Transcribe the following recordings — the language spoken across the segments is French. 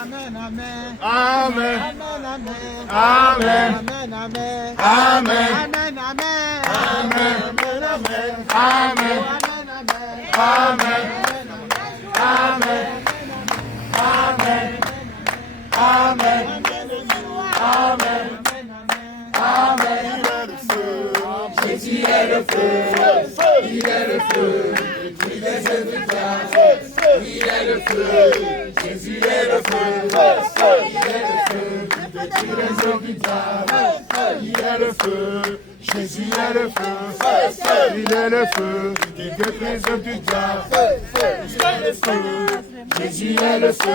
Amen, amen. Amen. Amen, amen. Amen. Amen, amen. Amen. Amen, amen. Amen. Amen, amen. Amen. Amen, Amen. Amen. Amen. Amen. Amen. Jésus est le feu. Il est le feu. Il est le feu. Il est le feu. Jésus est le feu. Il est le feu. Il est le feu. Jésus est le feu. Il est le feu. Il détruit les œuvres du diable. Il est le feu. Jésus est le feu.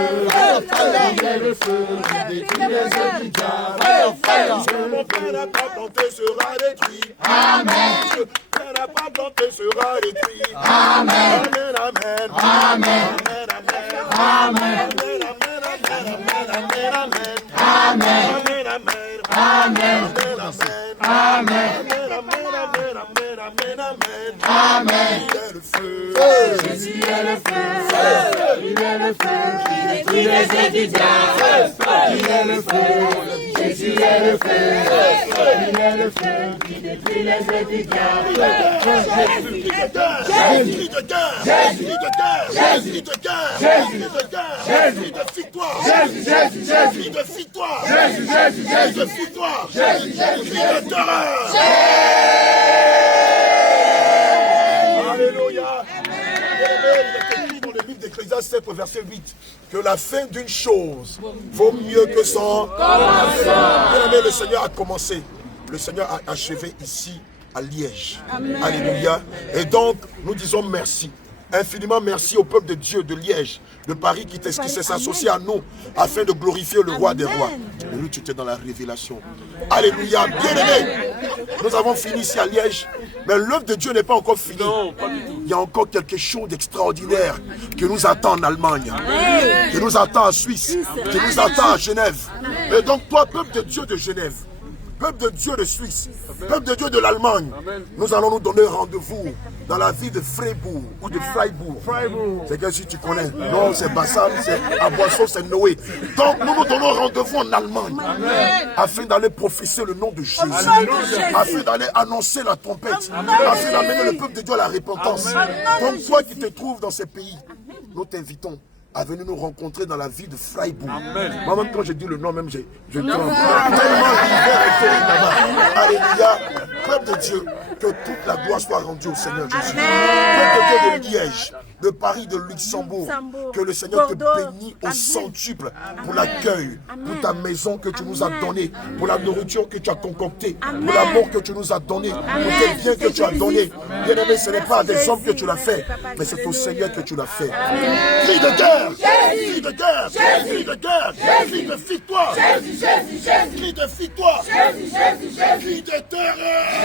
Il est le feu. Il détruit les œuvres du diable. Mon père n'a pas planté sera détruit. Amen. Père n'a pas planté sera détruit. Amen. Amen, amen. Amen. Amen, amen. Amen. Amen. Amen. Amen. Il est le feu. Jésus est le feu. Il est le feu. Il détruit les œuvres du diable. Il est le feu. Jésus est le feu. Il est le feu. Il détruit les œuvres du diable. Jésus de guerre. Jésus de guerre. Jésus de guerre. Jésus de guerre. Jésus de guerre. Jésus de victoire. Jésus de victoire. Jésus de victoire. Jésus de terreur. Alléluia. Il est écrit dans le livre d'Ecclésiaste 7, verset 8, que la fin d'une chose vaut mieux que son commencement. Bien-aimé, le Seigneur a commencé. Le Seigneur a achevé ici à Liège. Amen. Alléluia. Et donc, nous disons merci. Infiniment merci au peuple de Dieu de Liège, de Paris qui s'est associé à nous afin de glorifier le roi des rois. Et nous, tu étais dans la révélation. Alléluia. Bien-aimé, nous avons fini ici à Liège, mais l'œuvre de Dieu n'est pas encore finie. Non, pas du tout. Il y a encore quelque chose d'extraordinaire qui nous attend en Allemagne, qui nous attend en Suisse, qui nous attend à Genève. Et donc, toi, peuple de Dieu de Genève, peuple de Dieu de Suisse, peuple de Dieu de l'Allemagne, nous allons nous donner rendez-vous dans la ville de Freiburg ou de Freiburg. C'est que si tu connais, non, c'est Bassam, c'est à Boisseau, c'est Noé. Donc nous nous donnons rendez-vous en Allemagne afin d'aller prophétiser le nom de Jésus, afin d'aller annoncer la trompette, afin d'amener le peuple de Dieu à la repentance. Donc toi qui te trouves dans ces pays, nous t'invitons à venir nous rencontrer dans la ville de Freiburg. Moi-même, quand je dis le nom, même je tremble. Tellement l'hiver est terrible là-bas. Alléluia. Peuple de Dieu, que toute la gloire soit rendue au Seigneur Jésus. Peuple de Dieu de Liège, de Paris, de Luxembourg, que le Seigneur te bénisse au centuple pour l'accueil, pour ta maison que tu nous as donnée, pour la nourriture que tu as concoctée, pour l'amour que tu nous as donné, pour tes biens que tu as donnés. Bien aimé, ce n'est pas à des hommes que tu l'as fait, mais c'est au Seigneur que tu l'as fait. Cri de guerre, cri de guerre, cri de guerre, cri de victoire, cri de victoire, cri de terreur.